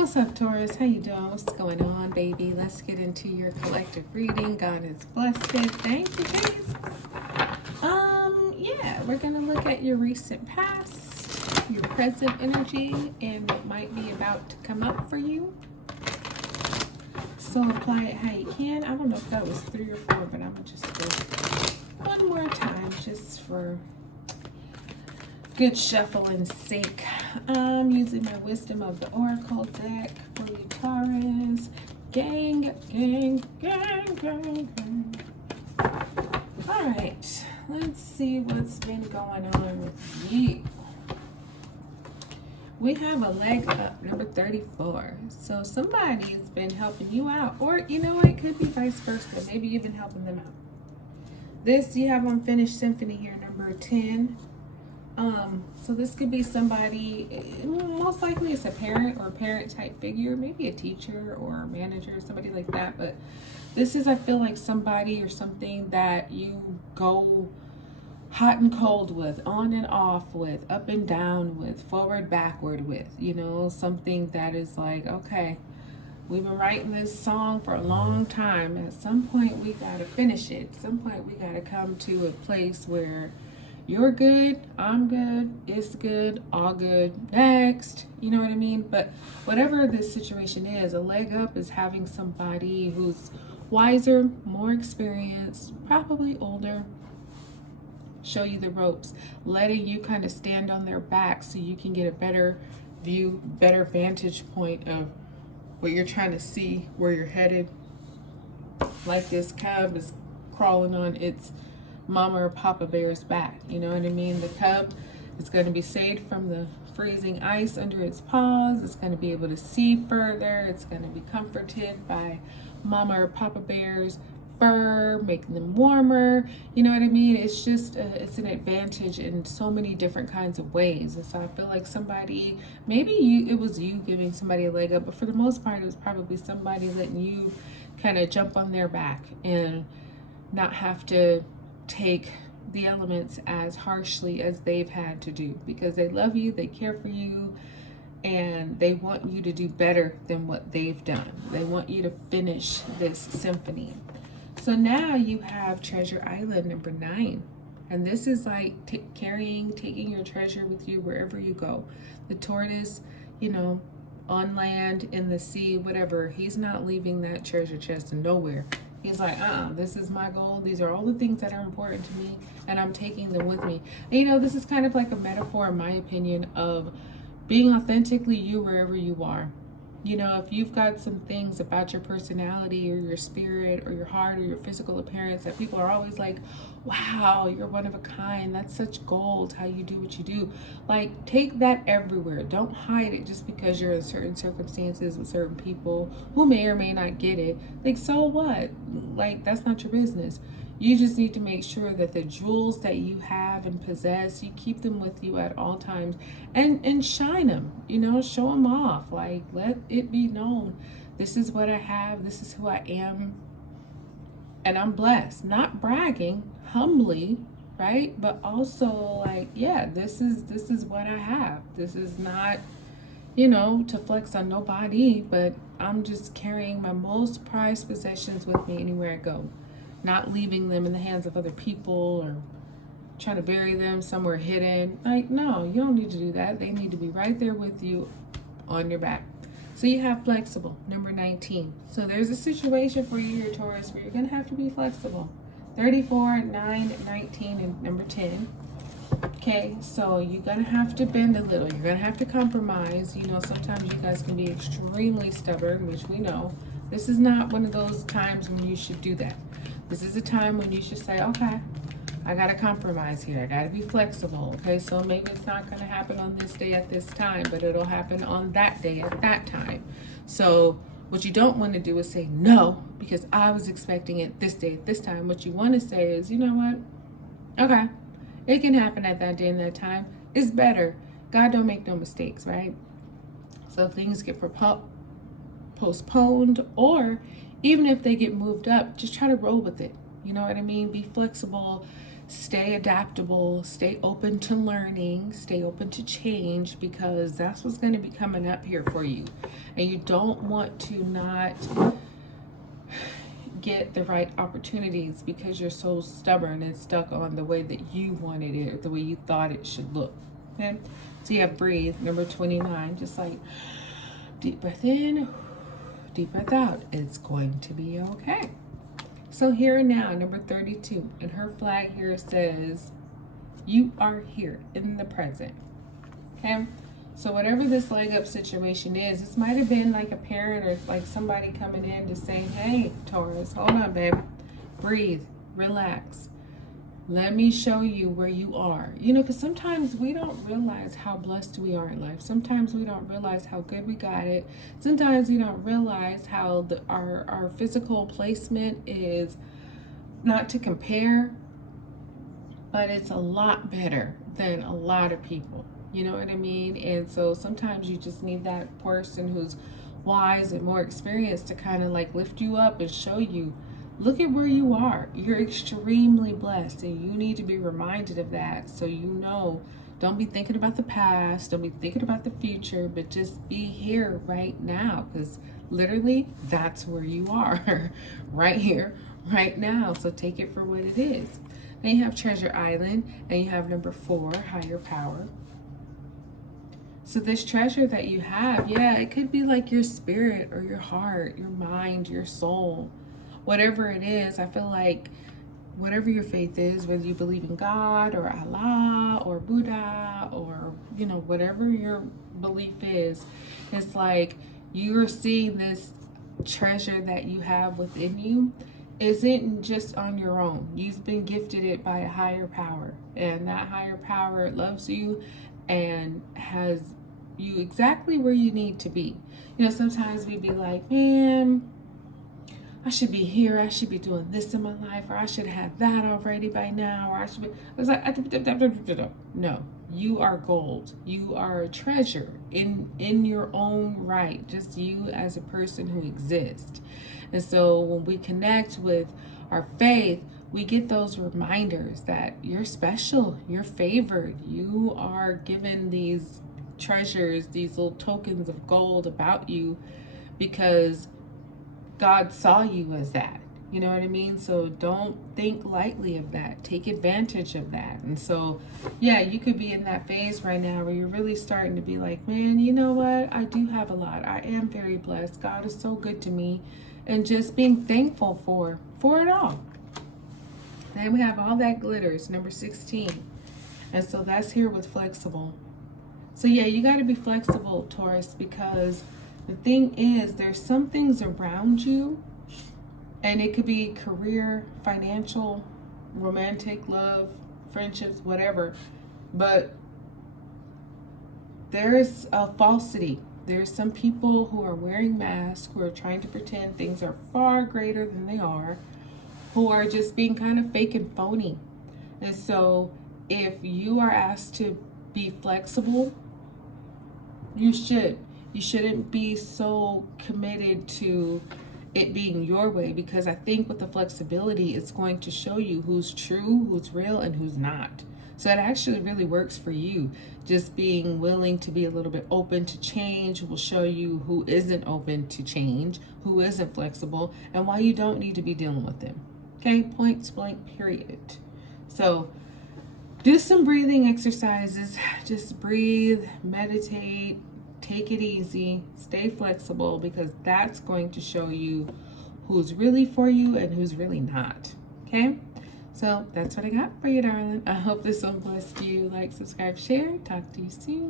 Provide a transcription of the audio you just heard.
What's up, Taurus? How you doing? What's going on, baby? Let's get into your collective reading. God is blessed. Thank you, Jesus. Yeah, we're gonna look at your recent past, your present energy, and what might be about to come up for you. So apply it how you can. I don't know if that was 3 or 4, but I'm gonna just do one more time just for good shuffling sake. I'm using my Wisdom of the Oracle deck for you, Taurus. Gang, gang, gang, gang, gang. All right, let's see what's been going on with you. We have a leg up, number 34. So somebody's been helping you out, or you know, it could be vice versa. Maybe you've been helping them out. This you have Unfinished Symphony here, number 10. So this could be somebody, most likely it's a parent or a parent type figure, maybe a teacher or a manager, somebody like that. But this is, I feel like, somebody or something that you go hot and cold with, on and off with, up and down with, forward, backward with, you know, something that is like, okay, we've been writing this song for a long time. At some point we got to finish it. At some point we got to come to a place where you're good, I'm good, it's good, all good, next. You know what I mean? But whatever this situation is, a leg up is having somebody who's wiser, more experienced, probably older, show you the ropes, letting you kind of stand on their back so you can get a better view, better vantage point of what you're trying to see, where you're headed. Like this cub is crawling on its mama or papa bear's back, you know what I mean? The cub is going to be saved from the freezing ice under its paws. It's going to be able to see further. It's going to be comforted by mama or papa bear's fur, making them warmer. You know what I mean? It's just it's an advantage in so many different kinds of ways. And so I feel like somebody, maybe it was you giving somebody a leg up, but for the most part it was probably somebody letting you kind of jump on their back and not have to take the elements as harshly as they've had to do, because they love you, they care for you, and they want you to do better than what they've done. They want you to finish this symphony. So now you have Treasure Island, number 9. And this is like taking your treasure with you wherever you go. The tortoise, you know, on land, in the sea, whatever, he's not leaving that treasure chest nowhere. He's like, this is my goal. These are all the things that are important to me, and I'm taking them with me. And, you know, this is kind of like a metaphor, in my opinion, of being authentically you wherever you are. You know, if you've got some things about your personality or your spirit or your heart or your physical appearance that people are always like, wow, you're one of a kind. That's such gold, how you do what you do. Like, take that everywhere. Don't hide it just because you're in certain circumstances with certain people who may or may not get it. Like, so what? Like, that's not your business. You just need to make sure that the jewels that you have and possess, you keep them with you at all times, and shine them, you know, show them off. Like, let it be known, this is what I have, this is who I am, and I'm blessed. Not bragging, humbly, right? But also like, yeah, this is what I have. This is not, you know, to flex on nobody, but I'm just carrying my most prized possessions with me anywhere I go. Not leaving them in the hands of other people or trying to bury them somewhere hidden. Like, no, you don't need to do that. They need to be right there with you on your back. So you have flexible, number 19. So there's a situation for you here, Taurus, where you're going to have to be flexible. 34, 9, 19, and number 10. Okay, so you're going to have to bend a little. You're going to have to compromise. You know, sometimes you guys can be extremely stubborn, which we know. This is not one of those times when you should do that. This is a time when you should say, okay, I got to compromise here. I got to be flexible. Okay, so maybe it's not going to happen on this day at this time, but it'll happen on that day at that time. So what you don't want to do is say no, because I was expecting it this day at this time. What you want to say is, you know what? Okay, it can happen at that day and that time. It's better. God don't make no mistakes, right? So if things get postponed, or even if they get moved up, just try to roll with it. You know what I mean? Be flexible. stay adaptable, stay open to learning, stay open to change, because that's what's going to be coming up here for you. And you don't want to not get the right opportunities because you're so stubborn and stuck on the way that you wanted it or the way you thought it should look. Okay, so you have breathe, number 29, just like deep breath in, deep breath out. It's going to be okay. So here and now, number 32, and her flag here says, you are here in the present. Okay, so whatever this leg up situation is, this might have been like a parent or like somebody coming in to say, hey, Taurus, hold on, babe. Breathe, relax. Let me show you where you are. You know, because sometimes we don't realize how blessed we are in life. Sometimes we don't realize how good we got it. Sometimes we don't realize how our physical placement is not to compare, but it's a lot better than a lot of people. You know what I mean? And so sometimes you just need that person who's wise and more experienced to kind of like lift you up and show you, look at where you are. You're extremely blessed, and you need to be reminded of that. So you know, don't be thinking about the past, don't be thinking about the future, but just be here right now, because literally that's where you are. Right here, right now. So take it for what it is. Then you have Treasure Island, and you have number 4, Higher Power. So this treasure that you have, yeah, it could be like your spirit or your heart, your mind, your soul. Whatever it is, I feel like whatever your faith is, whether you believe in God or Allah or Buddha or, you know, whatever your belief is, it's like you're seeing this treasure that you have within you isn't just on your own. You've been gifted it by a higher power, and that higher power loves you and has you exactly where you need to be. You know, sometimes we'd be like, man, I should be here, I should be doing this in my life, or I should have that already by now, or I should be, it's like, no, you are gold. You are a treasure in your own right, just you as a person who exists. And so when we connect with our faith, we get those reminders that you're special, you're favored, you are given these treasures, these little tokens of gold about you because God saw you as that. You know what I mean? So don't think lightly of that. Take advantage of that. And so, yeah, you could be in that phase right now where you're really starting to be like, man, you know what? I do have a lot. I am very blessed. God is so good to me. And just being thankful for it all. Then we have all that glitters, number 16. And so that's here with flexible. So yeah, you got to be flexible, Taurus, because the thing is, there's some things around you, and it could be career, financial, romantic, love, friendships, whatever. But there is a falsity. There's some people who are wearing masks, who are trying to pretend things are far greater than they are, who are just being kind of fake and phony. And so if you are asked to be flexible, you should. You shouldn't be so committed to it being your way, because I think with the flexibility, it's going to show you who's true, who's real, and who's not. So it actually really works for you. Just being willing to be a little bit open to change will show you who isn't open to change, who isn't flexible, and why you don't need to be dealing with them. Okay, point blank, period. So do some breathing exercises. Just breathe, meditate, take it easy, stay flexible, because that's going to show you who's really for you and who's really not. Okay? So that's what I got for you, darling. I hope this one blessed you. Like, subscribe, share. Talk to you soon.